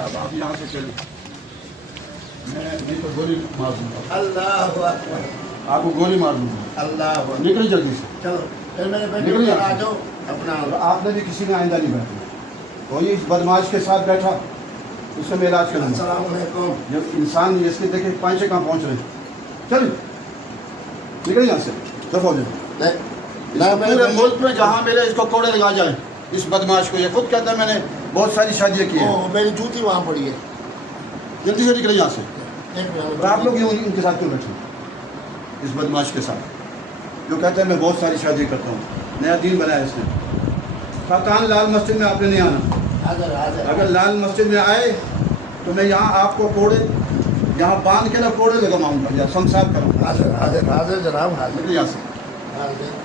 साहब आप यहाँ से चलिए, मैं नहीं तो गोली मार दूंगा, अल्लाह अकबर, आपको गोली मार दूंगा। अल्लाह अकबर। निकलिए जल्दी से, चलो फिर मेरे बेटे निकलिए को यहाँ आ से। जाओ अपना। और आपने भी किसी में आइंदा नहीं बैठना। और ये इस बदमाश के साथ बैठा, उससे मैं इलाज करूँगा। अस्सलाम वालेकुम। जब इंसान नहीं, इसके देखे पाँच कहाँ पहुँच रहे हैं। चलिए निकलिए यहाँ से, दफा हो जाए। पूरे मुल्क में जहाँ मिले इसको कोड़े लगा जाए, इस बदमाश को। ये खुद कहता है मैंने बहुत सारी शादियाँ की हैं। मेरी जूती वहाँ पड़ी है। जल्दी से निकले यहाँ से। एक मिनट। और आप लोग यूँ इनके साथ क्यों बैठे, इस बदमाश के साथ जो कहता है मैं बहुत सारी शादी करता हूँ। नया दीन बनाया इसने। खाकान लाल मस्जिद में आपने नहीं आना। हाजिर हाजिर। अगर लाल मस्जिद में आए तो मैं यहाँ आपको कोड़े यहाँ बांध के ना कोड़े लगाऊंगा या शमशाद करूँगा। हाजिर हाजिर हाजिर जनाब हाजिर। निकलिए यहाँ से। हाजिर।